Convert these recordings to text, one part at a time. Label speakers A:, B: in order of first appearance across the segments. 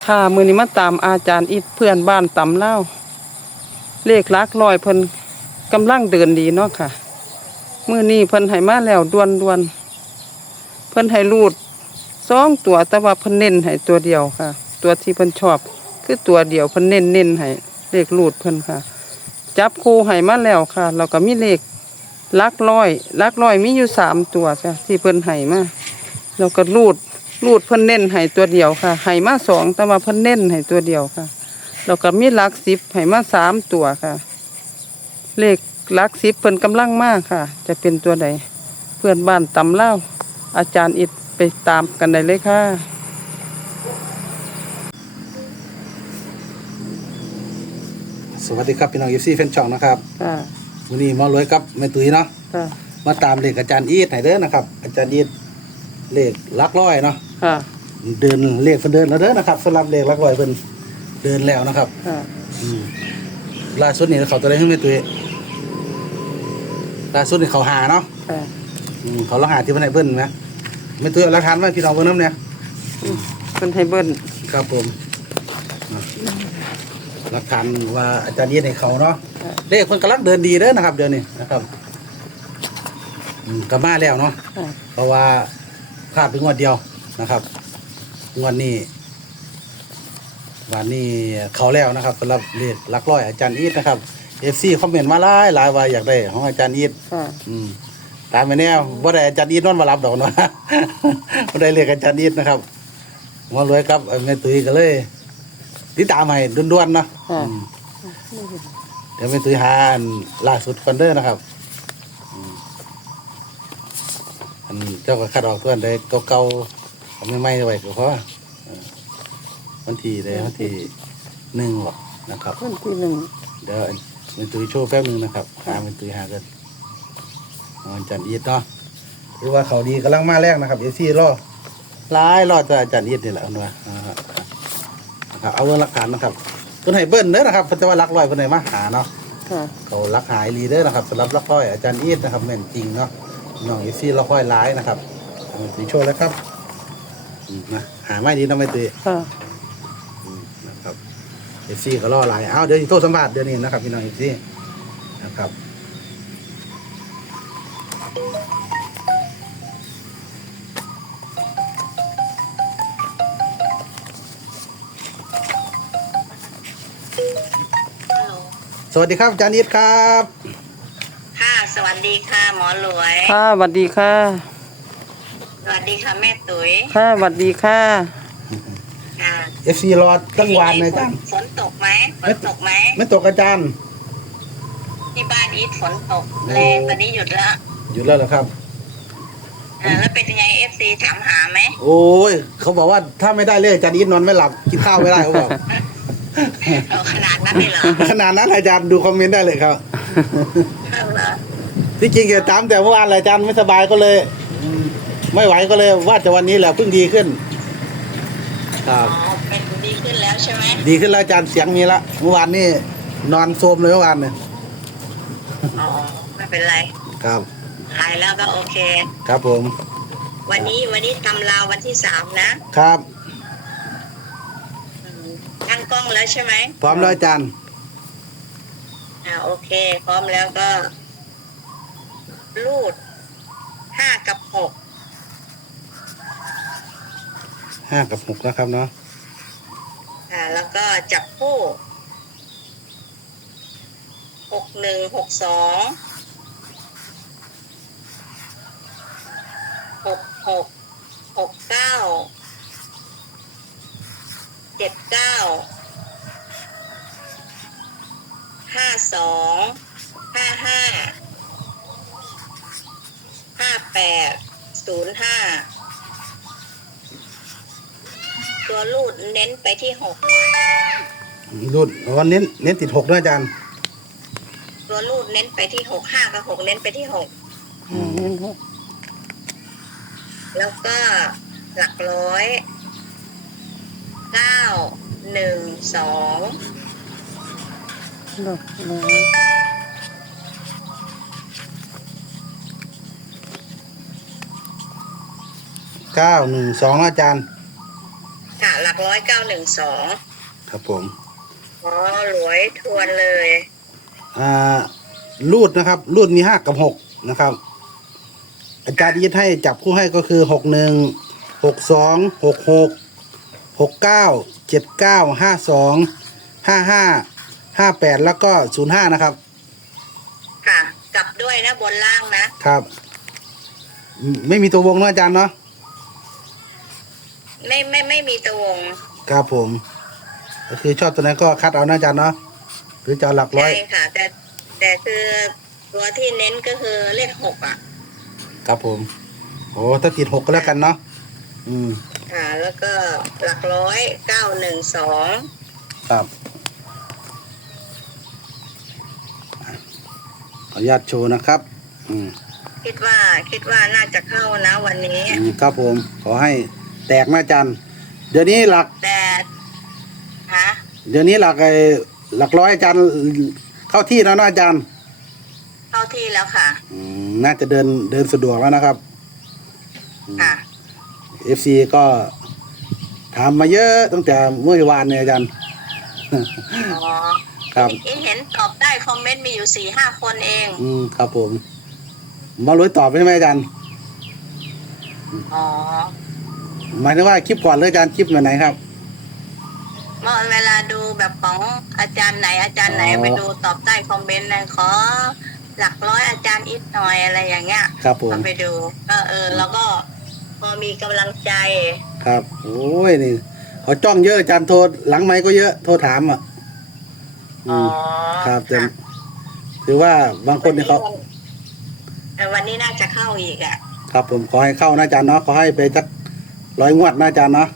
A: ค่ะมื้อนี้มาตามอาจารย์อิฐเพื่อนบ้านตำเล่าเลขหลักร้อยเพิ่นกำลังเดินดีเนาะค่ะมื้อนี้เพิ่นให้มาแล้วด่วนๆเพิ่นให้รูด2ตัวแต่ว่าเพิ่นเน้นให้ตัวเดียวค่ะตัวที่เพิ่นชอบคือตัวเดียวเพิ่นเน้นให้เลขรูดเพิ่นค่ะจับคู่ให้มาแล้วค่ะแล้วก็มีเลขหลักร้อยมีอยู่3ตัวจ้ะที่เพิ่นให้มาแล้วก็รูดเพิ่นเน้นให้ตัวเดียวค่ะให้มา2แต่ว่าเพิ่นเน้นให้ตัวเดียวค่ะแล้วก็มีหลัก10ให้มา3ตัวค่ะเลขหลัก10เพิ่นกำลังมากค่ะจะเป็นตัวใดเพื่อนบ้านตำเล่าอาจารย์อิฐไปตามกันได้เลยค่ะ
B: สวัสดีครับพี่น้องเอฟซีแฟนช่องนะครับ
A: ค่ะ
B: วันนี้หมารวยกับแม่ตุ้ยเนาะ
A: ค่ะ
B: มาตามเลขอาจารย์อีทไหนเด้อนะครับอาจารย์อีทเลขหลักร้อยเนาะ
A: ค่ะ
B: เดินเลขเพิ่นเดินแล้วเด้อนะครับสำหรับเลขหลักร้อยเพิ่นเดินแล้วนะครับ
A: ค่ะ
B: ล่าสุดนี่เขาตัวใดให้แม่ตุ้ยล่าสุดนี่เขาหาเนาะ
A: ค่ะ
B: เขาลองหาที่เพิ่นให้เบิ่นไหมแม่ตุ้ยเอาหลักฐานไว้พี่น้องเบิ่งนำเนี่ย
A: เพิ่นให้เบิ้ล
B: ครับผมหลักฐานว่าอาจารย์อีทให้เขาเนาะเลขเพิ่นกำลังเดินดีเด้อนะครับเดี๋ยวนี้นะครับก็มาแล้วเนาะ
A: ค่ะ
B: เพราะว่าพลาดไปงวดเดียวนะครับงวดนี้วันนี้เขาแล้วนะครับสำหรับเลขหลักร้อยอาจารย์อีทนะครับ FC คอมเมนต์มาหลายว่าอยากได้ของอาจารย์อีท
A: ค่ะ
B: ตามไปแนวบ่ได้อาจารย์อีทนอนมารับดอกเนาะ บ่ได้เลขอาจารย์อีทนะครับมารวยครับแม่ตุ้ยก็เลยติดตามให้ด่วนๆเนาะเดี๋ยวแม่ตุ้ยหาอันล่าสุดก่อนเด้อนะครับอันเจ้าก็คัดออกเพื่อนได้เก่าๆเอาใหม่ๆไว้ก็พอวันที่ได้วันที่1หรอกนะครับ
A: วันที่1
B: เดี๋ยวเป็นตุ้ยโชว์แป๊บนึงนะครับหาเป็นตุ้ยหากันอาจารย์อีทเนาะหรือว่าเขาดีกำลังมาแรกนะครับเอซี่รอจะอาจารย์อีทนี่แหละนะครับเอาเรื่องหลักฐานนะครับเพิ่นให้เบิ้ลเด้อนะครับเพิ่นจะว่ารักร้อยเพิ่นให้มาหาเนาะเขารักหายลีเด้อนะครับสำหรับรักร้อยอาจารย์อีทนะครับแม่นจริงเนาะน้องเอซี่รักร้อยหลายนะครับตุ้ยโชว์แล้วครับนะหาไม่ดีนะไม่ตุ้ยนะครับเอฟซีก็รอหลายเดี๋ยวโทรสัมภาษณ์เดี๋ยวนี้นะครับพี่น้องเอฟซีนะครับสวัสดีครับอาจารย์อีทครับ
C: ค่ะสวัสดีค่ะหมอหลวย
A: ค่ะสวัสดีค่ะ
C: สวัสดีค่ะแม่ตุ๋ย
A: ค่ะสวัสดีค่ะ
B: เอฟซีรอตั้งวันเลยอาจารย์
C: ฝนตกไหม
B: ไม่ตกอาจารย์
C: ที่บ้านอีทฝนตกแรงตอนนี้หยุดแล้ว
B: เหรอครับ
C: แล้วเป็นยังไงFCถามหาไหม
B: โอ้ยเขาบอกว่าถ้าไม่ได้เลยอาจารย์อีทนอนไม่หลับกินข้าวไม่ได้เขาบอก
C: ขนาดนั้นเลยเหรอ
B: ขนาดนั้นอาจารย์ดูคอมเมนต์ได้เลยครับที่จริงแกตามแต่เมื่อวานอาจารย์ไม่สบายก็เลยไม่ไหวก็เลยว่าจะวันนี้แหละเพิ่งดีขึ้นครับ
C: เป็นดีขึ้นแล้วใช่ไหม
B: ดีขึ้นแล้วอาจารย์เสียงมีละเมื่อวานนี่นอนโซมเลยเมื่อวานเนี่ย
C: ไม่เป็นไร
B: ครับ
C: หายแล้วก็โอเค
B: ครับผม
C: วันนี้ทำลาววันที่3
B: นะครับ
C: ตั้งกล้องแล้วใช่ไหม
B: พร้อมแล้วอาจารย์
C: โอเคพร้อมแล้วก็รูด5 กับ 6
B: 5 กับ 6นะครับเนาะ
C: แล้วก็จับคู่61 62 66 69 79 52 55 58 05ตัวรูดเน้นไปที่6
B: รูดวันเน้นติด6ด้วยอาจารย์
C: ตัวรูดเน้นไปที่6 5 กับ 6เน้นไปที่6แล้วก็หลักร้อย9 1 2
A: หลักร้อย
B: 9 1 2อาจารย์
C: ค่ะหลักร้อย912
B: ครับผม
C: อ๋อหลวยทวนเลย
B: รูดนะครับรูดมี5 กับ 6นะครับอาจารย์ยึดให้จับคู่ให้ก็คือ61 62 66 69 79 52 55 58แล้วก็05นะครับ
C: ค่ะกลับด้วยนะบนล่างนะครับ
B: ไม่มีตัววงเนอะอาจารย์เนาะ
C: ไม่มีตัววง
B: ครับผมก็คือชอบตัวไหนก็คัดเอานะอาจารย์เนาะหรือจะเอาหลักร้อ
C: ใช่
B: ย
C: ค่ะ แต่คือตัวที่เน้นก็คือเลข6อ่ะ
B: ครับผมโอ้ถ้าติด6ก็แล้วกันเนาะ
C: ค่ะแล้วก็หลักร้อย912
B: ครับขออนุญาตโชว์นะครับ
C: คิดว่าน่าจะเข้านะวันนี้
B: ครับผมขอให้แตกนะอาจารย์เดี๋ยวนี้หลัก
C: แต่ฮะ
B: เดี๋ยวนี้หลักร้อยอาจารย์เข้าที่แล้วนะอาจารย์
C: เข้าที่แล้วค่ะ
B: น่าจะเดินสะดวกแล้วนะครับ
C: ค่ะ
B: FC ก็ถามมาเยอะตั้งแต่เมื่อวานเนี่ยอาจารย์
C: อ๋อ
B: ครับ
C: เห็นตอบได้คอมเมนต์มีอยู่4-5 คนเอง
B: ครับผมมาลุ้ยตอบใช่ไหมอาจารย์
C: อ๋อ
B: หมายถึงว่าคลิปก่อนเลยอาจารย์คลิปไหนครับ
C: เมื่อเวลาดูแบบของอาจารย์ไหนไปดูตอบใต้คอมเมนต์นะขอหลักร้อยอาจารย์อิดหน่อยอะไรอย่างเงี้ย
B: ครับผม
C: ก็ไปดูก็แล้วก็พอมีกำลังใจ
B: ครับโอ้ยนี่เขาจ้องเยอะอาจารย์โทรหลังไมค์ก็เยอะโทรถาม
C: อ๋อ
B: ครับแต่ถือว่าบางคนเนี่ยเขา
C: วันนี้น่าจะเข้าอีกอ่ะ
B: ครับผมขอให้เข้านะอาจารย์เนาะขอให้ไปสัก100 งวดนะอาจารย์เนาะ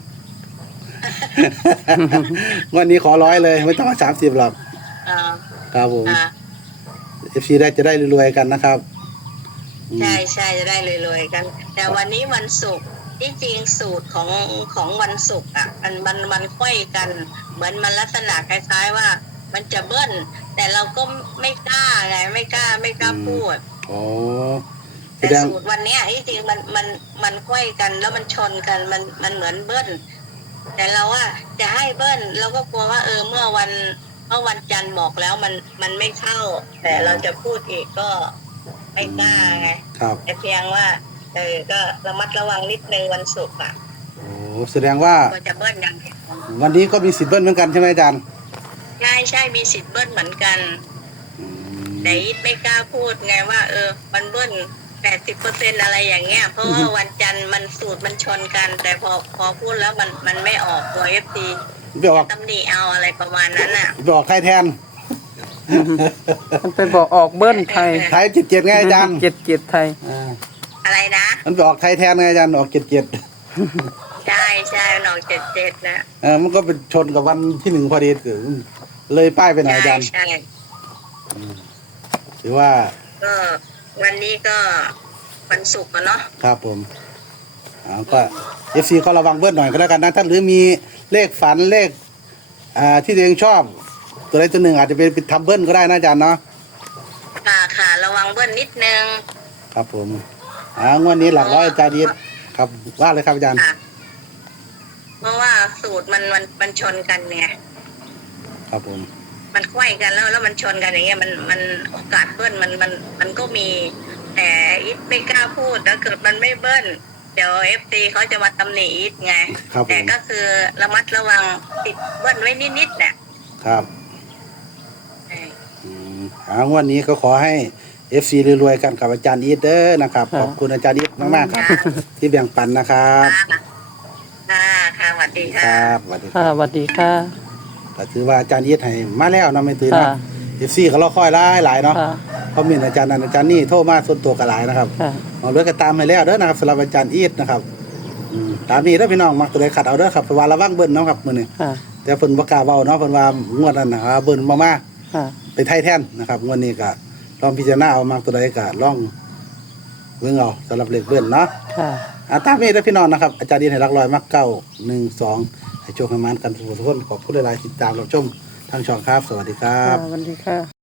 B: งวดนี้ขอ100เลยไม่ต้อง30หรอก ครับผม FC จะได้รวยๆกันนะครับ
C: ใช่จะได้รวยๆกัน แต่วันนี้วันศุกร์ที่จริงสูตรของวันศุกร์อ่ะมันค่อยกัน เหมือนมันลักษณะคล้ายๆว่ามันจะเบิ้ลแต่เราก็ไม่กล้าไงไม่กล้าพูด
B: อ๋อ
C: แต่สูตรวันนี้ที่จริงมันค่อยกันแล้วมันชนกันมันเหมือนเบิ้ลแต่เราว่าจะให้เบิ้ลเราก็กลัวว่าเมื่อวันจันทร์บอกแล้วมันไม่เข้า แต่เราจะพูดอีกก็ไม่กล้าไง
B: ครับ
C: แต่เพียงว่าก็ระมัดระวังนิดนึงวันศุกร์อ่ะ
B: โอ้แสดงว่า
C: ก็จะเบิ้ลอย่าง
B: วันนี้ก็มีสิทธิ์เบิ้ลเหมือนกันใช่ไหมอาจารย์
C: ใช่มีสิทธิ์เบิ้ลเหมือนกันแต่อีทไม่กล้าพูดไงว่ามันเบิ้ล80%อะไรอย่างเงี้ยเพราะว่าวันจันทร์มันสูตรมันชนกัน แต่พอพูดแล้วมันไม่ออกตัว FT
B: ไปออก
C: ตำหนิเอาอะไรประมาณนั้นอ่ะ
B: ไปออกไทยแทน
A: มันไปบอกออกเบิ้ลไทย
B: ไทย77ไงอาจารย์
A: 77ไทย
C: อะไรนะ
B: มันไปออกไทยแทนไงอาจารย์ออก77
C: ใช่มันออก77นะ
B: มันก็เป็นชนกับวันที่1พอดีเลยป้ายไปหน่อยอาจารย์
C: ใช่
B: ถือว่า
C: ก็วันนี้ก็วันศุกร์เนาะ
B: ครับผมก็FC ก็ระวังเบิ้ลหน่อยก็แล้วกันนะถ้าหรือมีเลขฝันเลขที่ตัวเองชอบตัวใดตัวหนึ่งอาจจะเป็นทำเบิ้ลก็ได้นะอาจารย์เนาะ
C: ค่ะระวังเบิ้ลนิดนึง
B: ครับผมงวดนี้หลักร้อยอาจารย์ดิษครับว่าเลยครับอาจารย์
C: เพราะว่าสูตรมันชนกันไง
B: ครับผม
C: มันไขว้กันแล้วมันชนกันอย่างเงี้ยมันโอกาสเบิ้ลมันก็มีแต่อีทไม่กล้าพูดแล้วเกิดมันไม่เบิ้ลเดี๋ยว FT เขาจะมาตำหนิอีทไงแต่ก็คือระมัดระวังติดเบิ้ลไว้นิดๆเนี่ย
B: ครับงวดนี้ก็ขอให้ FC รวยๆกันกับอาจารย์อีทเด้อนะครับขอบคุณอาจารย์อีทมากๆครับที่แบ่งปันนะครับ
C: ค่ะสวัสดี
B: ค
C: ค่ะ
B: รับสวัสดีค
A: ค่ะ
B: รับ
A: สวัสดีค่ะ
B: ก็ถือว่าอาจารย์อีทให้มาแล้วนะไม่ตื่นนะ
A: ค่ะ
B: FC ก็รอคอยหลายเนาะ
A: ค่ะ
B: คอมเมนต์อาจารย์นั้นอาจารย์นี่โทรมาส่วนตัวกันหลายนะครับ
A: ค่ะ
B: เอาเลยก็ตามให้แล้วเด้อนะครับสำหรับอาจารย์อีทนะครับตามนี้เด้อพี่น้องมักตัวใดขัดเอาเด้อครับเพราะว่าระวังเบิ้ลเนาะครับมื้อนี้
A: ค่ะ
B: แต่เพิ่นบ่กล้าเว้าเนาะเพิ่นว่างวดนั้นนะครับเบิ้ลมา
A: ค่ะ
B: ไปไทยแทนนะครับงวดนี้ก็ลองพิจารณาเอามักตัวใดก็ลองเบิ่งเอาสำหรับเลขเบิ้ลเนาะ
A: ค่ะ
B: ตามนี้เด้อพี่น้องนะครับอาจารย์อีทให้หลักร้อยมัก9 1 2ให้โชคให้มานกันทุกคนขอบคุณหลายๆที่ติดตามรับชมทางช่องครับสวัสดีครั
A: ค่ะ
B: บ
A: สวัสดีค่ะ